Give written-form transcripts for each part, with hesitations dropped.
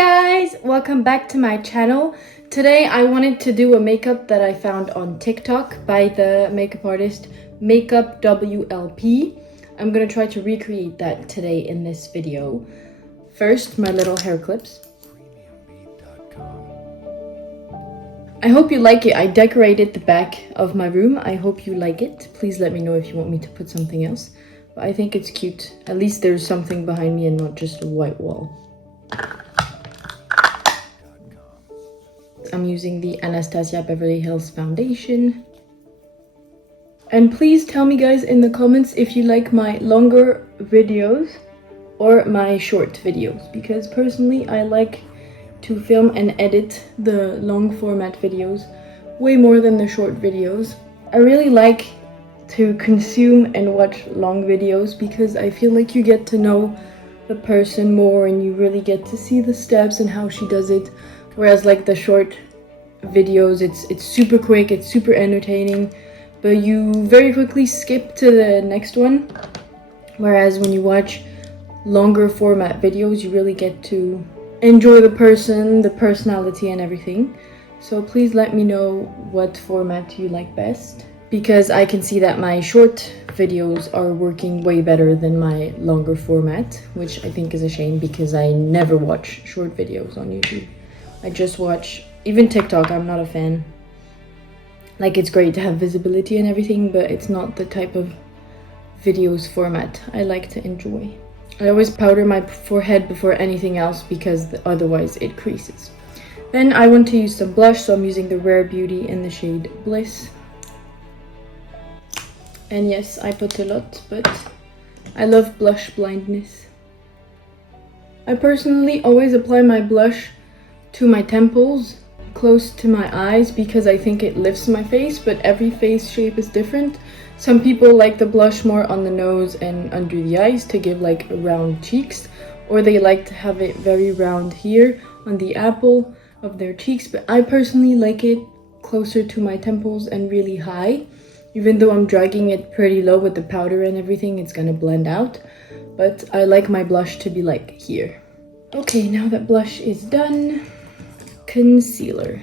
guys, welcome back to my channel. Today I wanted to do a makeup that I found on TikTok by the makeup artist makeupwlp. I'm gonna try to recreate that today in this video. First, my little hair clips. I hope you like it. I decorated the back of my room. I hope you like it. Please let me know if you want me to put something else. But I think it's cute. At least there's something behind me and not just a white wall. I'm using the Anastasia Beverly Hills foundation. And please tell me guys in the comments if you like my longer videos or my short videos, because personally I like to film and edit the long format videos way more than the short videos. I really like to consume and watch long videos because I feel like you get to know the person more and you really get to see the steps and how she does it. Whereas like the short videos, it's super quick, it's super entertaining, but you very quickly skip to the next one. Whereas when you watch longer format videos, you really get to enjoy the person, the personality and everything. So please let me know what format you like best, because I can see that my short videos are working way better than my longer format, which I think is a shame because I never watch short videos on YouTube. I just watch, even TikTok, I'm not a fan. Like, it's great to have visibility and everything, but it's not the type of videos format I like to enjoy. I always powder my forehead before anything else because otherwise it creases. Then I want to use some blush, so I'm using the Rare Beauty in the shade Bliss. And yes, I put a lot, but I love blush blindness. I personally always apply my blush to my temples, close to my eyes, because I think it lifts my face, but every face shape is different. Some people like the blush more on the nose and under the eyes to give like round cheeks, or they like to have it very round here on the apple of their cheeks, but I personally like it closer to my temples and really high. Even though I'm dragging it pretty low with the powder and everything, it's gonna blend out, but I like my blush to be like here. Okay, now that blush is done, concealer.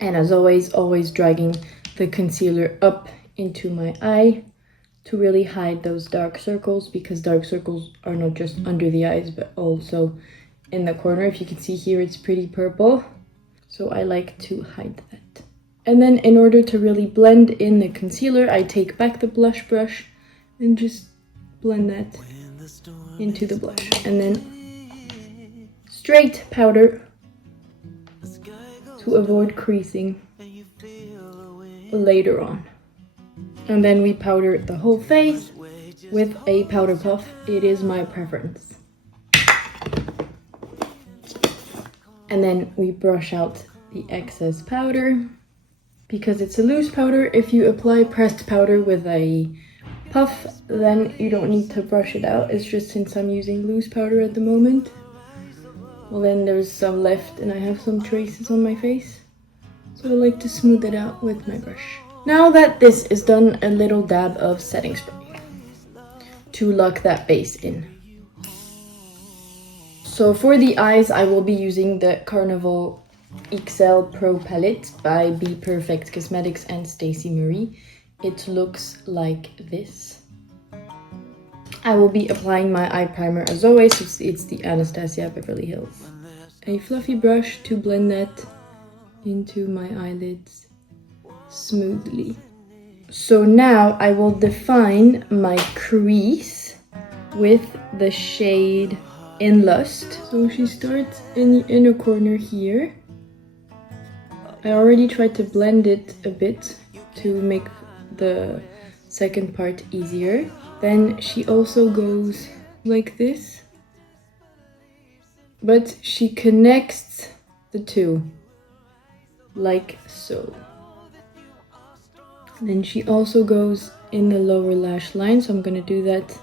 And as always dragging the concealer up into my eye to really hide those dark circles, because dark circles are not just under the eyes but also in the corner. If you can see here, it's pretty purple, so I like to hide that. And then in order to really blend in the concealer, I take back the blush brush and just blend that into the blush, and then straight powder to avoid creasing later on. And then we powder the whole face with a powder puff. It is my preference. And then we brush out the excess powder. Because it's a loose powder, if you apply pressed powder with a puff, then you don't need to brush it out. It's just since I'm using loose powder at the moment, well, then there's some left and I have some traces on my face, so I like to smooth it out with my brush. Now that this is done, a little dab of setting spray to lock that base in. So for the eyes, I will be using the Carnival XL Pro Palette by Be Perfect Cosmetics and Stacey Marie. It looks like this. I will be applying my eye primer as always. It's the Anastasia Beverly Hills. A fluffy brush to blend that into my eyelids smoothly. So now I will define my crease with the shade In Lust. So she starts in the inner corner here. I already tried to blend it a bit to make the second part easier. Then she also goes like this, but she connects the two, like so. Then she also goes in the lower lash line, so I'm gonna do that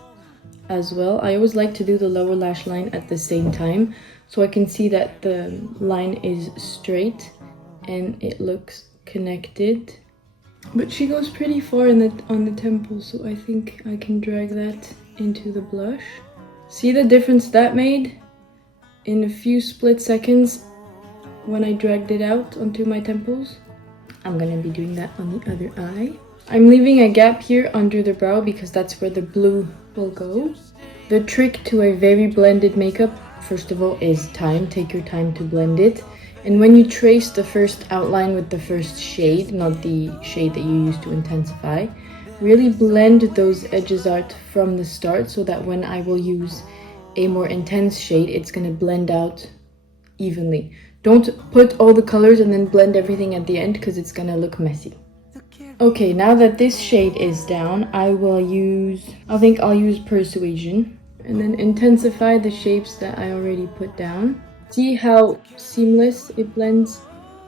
as well. I always like to do the lower lash line at the same time, so I can see that the line is straight and it looks connected. But she goes pretty far on the temple, so I think I can drag that into the blush. See the difference that made? in a few split seconds when I dragged it out onto my temples. I'm gonna be doing that on the other eye. I'm leaving a gap here under the brow because that's where the blue will go. The trick to a very blended makeup, first of all, is time. Take your time to blend it. And when you trace the first outline with the first shade, not the shade that you use to intensify, really blend those edges out from the start so that when I will use a more intense shade, it's gonna blend out evenly. Don't put all the colors and then blend everything at the end because it's gonna look messy. Okay, now that this shade is down, I think I'll use Persuasion and then intensify the shapes that I already put down. See how seamless it blends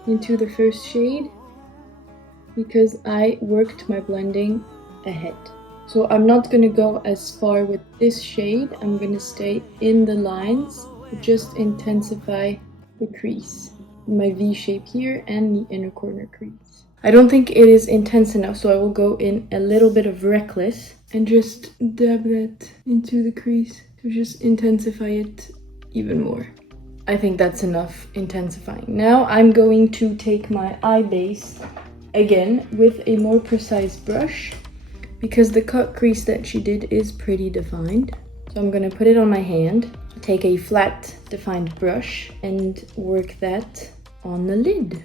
into the first shade? Because I worked my blending ahead. So I'm not gonna go as far with this shade. I'm gonna stay in the lines, just intensify the crease. My V shape here and the inner corner crease. I don't think it is intense enough, so I will go in a little bit of Reckless and just dab that into the crease to just intensify it even more. I think that's enough intensifying. Now I'm going to take my eye base again with a more precise brush because the cut crease that she did is pretty defined. So I'm gonna put it on my hand, take a flat defined brush and work that on the lid.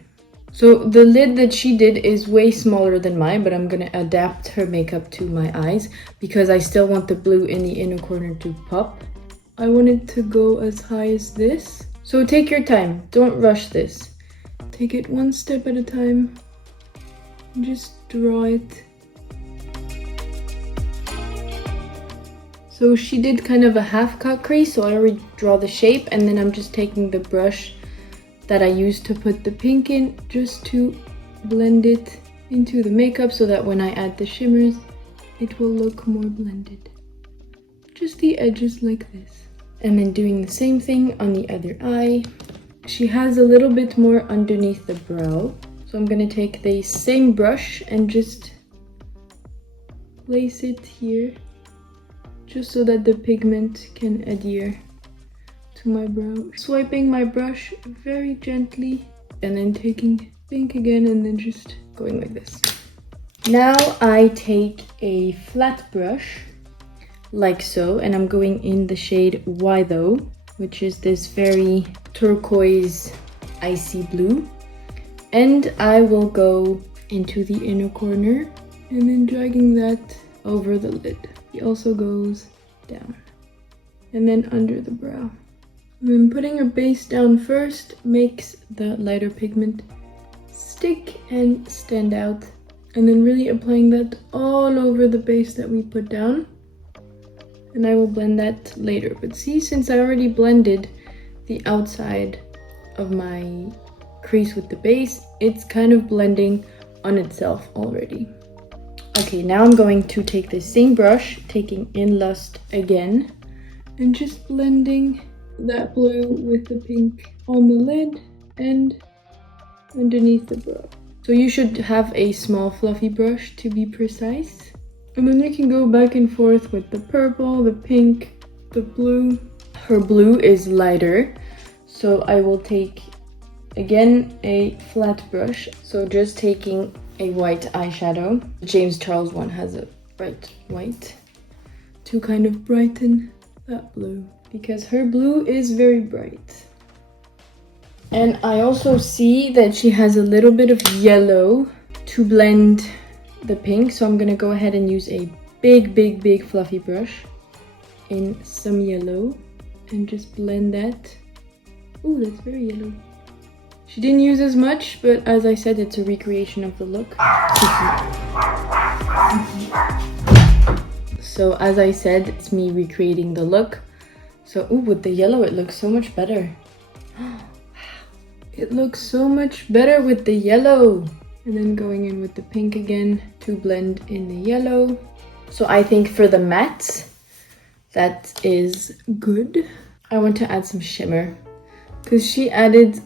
So the lid that she did is way smaller than mine, but I'm gonna adapt her makeup to my eyes because I still want the blue in the inner corner to pop. I want it to go as high as this. So take your time, don't rush this. Take it one step at a time. Just draw it. So she did kind of a half cut crease, so I already draw the shape and then I'm just taking the brush that I used to put the pink in just to blend it into the makeup so that when I add the shimmers, it will look more blended. Just the edges like this. And then doing the same thing on the other eye. She has a little bit more underneath the brow. So I'm gonna take the same brush and just place it here, just so that the pigment can adhere to my brow. Swiping my brush very gently and then taking pink again and then just going like this. Now I take a flat brush like so and I'm going in the shade Why Though, which is this very turquoise icy blue. And I will go into the inner corner and then dragging that over the lid. It also goes down and then under the brow. And then putting her base down first makes the lighter pigment stick and stand out. And then really applying that all over the base that we put down. And I will blend that later. But see, since I already blended the outside of my crease with the base, it's kind of blending on itself already. Okay, now I'm going to take the same brush, taking in Lust again, and just blending that blue with the pink on the lid and underneath the brow. So you should have a small fluffy brush to be precise. And then you can go back and forth with the purple, the pink, the blue. Her blue is lighter, so I will take again a flat brush. So just taking a white eyeshadow. The James Charles one has a bright white to kind of brighten that blue because her blue is very bright. And I also see that she has a little bit of yellow to blend the pink, so I'm gonna go ahead and use a big fluffy brush in some yellow and just blend that. Oh, that's very yellow. She didn't use as much, but as I said, it's a recreation of the look. So as I said, it's me recreating the look. So, ooh, with the yellow, it looks so much better. It looks so much better with the yellow. And then going in with the pink again to blend in the yellow. So I think for the matte, that is good. I want to add some shimmer because she added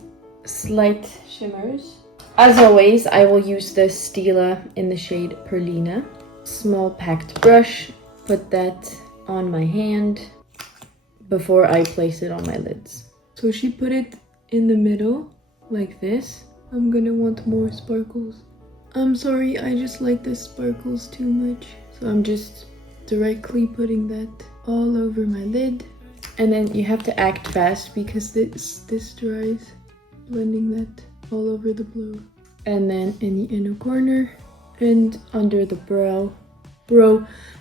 slight shimmers. As always, I will use the Stila in the shade Perlina. Small packed brush, put that on my hand before I place it on my lids. So she put it in the middle like this. I'm gonna want more sparkles. I'm sorry, I just like the sparkles too much. So I'm just directly putting that all over my lid. And then you have to act fast because this dries. Blending that all over the blue. And then in the inner corner and under the brow.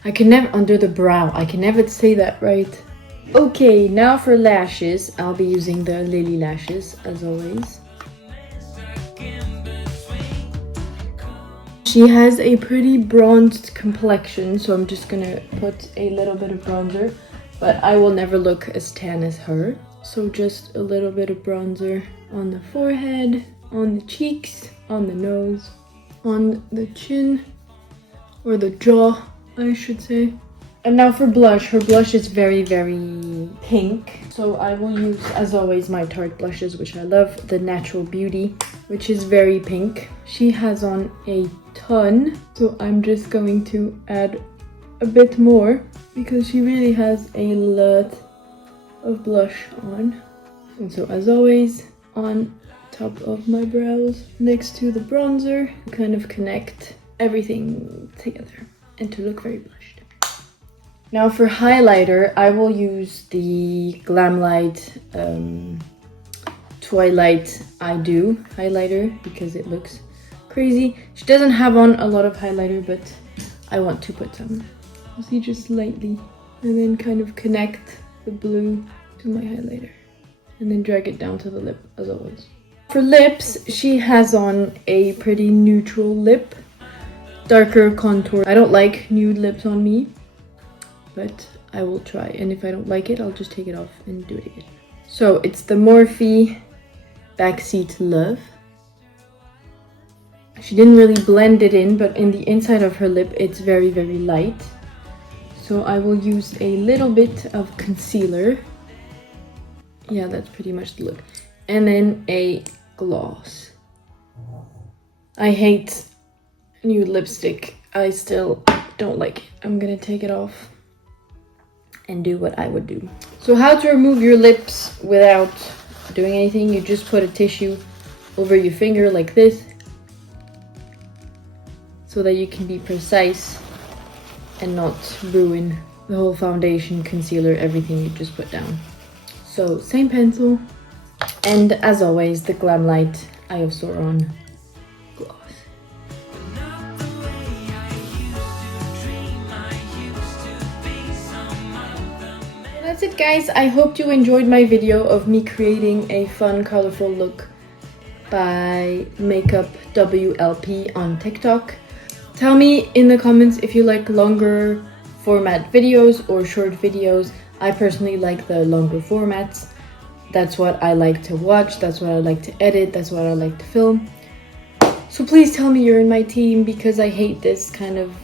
I can never say that right. Okay, now for lashes. I'll be using the Lily lashes as always. She has a pretty bronzed complexion, so I'm just gonna put a little bit of bronzer, but I will never look as tan as her. So just a little bit of bronzer on the forehead, on the cheeks, on the nose, on the chin, or the jaw, I should say. And now for blush. Her blush is very, very pink. So I will use, as always, my Tarte blushes, which I love. The Natural Beauty, which is very pink. She has on a ton, so I'm just going to add a bit more because she really has a lot of blush on. And so as always, on top of my brows, next to the bronzer, kind of connect everything together and to look very blushed. Now for highlighter, I will use the Glam Light Twilight I Do highlighter because it looks crazy. She doesn't have on a lot of highlighter, but I want to put some. You see, just lightly, and then kind of connect the blue to my highlighter, and then drag it down to the lip as always. For lips, she has on a pretty neutral lip, darker contour. I don't like nude lips on me, but I will try, and if I don't like it, I'll just take it off and do it again. So it's the Morphe Backseat Love. She didn't really blend it in, but in the inside of her lip, it's very, very light. So I will use a little bit of concealer. Yeah, that's pretty much the look. And then a gloss. I hate nude lipstick. I still don't like it. I'm gonna take it off and do what I would do. So how to remove your lips without doing anything? You just put a tissue over your finger like this so that you can be precise and not ruin the whole foundation, concealer, everything you just put down. So same pencil, and as always, the Glam Light Eye of Sauron gloss. That's it, guys. I hope you enjoyed my video of me creating a fun, colorful look by makeupwlp on TikTok. Tell me in the comments if you like longer format videos or short videos. I personally like the longer formats. That's what I like to watch. That's what I like to edit. That's what I like to film. So please tell me you're in my team, because I hate this kind of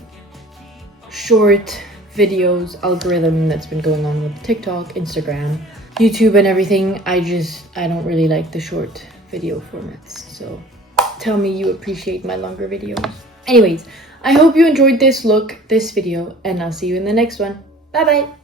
short videos algorithm that's been going on with TikTok, Instagram, YouTube and everything. I don't really like the short video formats. So tell me you appreciate my longer videos. Anyways, I hope you enjoyed this video, and I'll see you in the next one. Bye bye.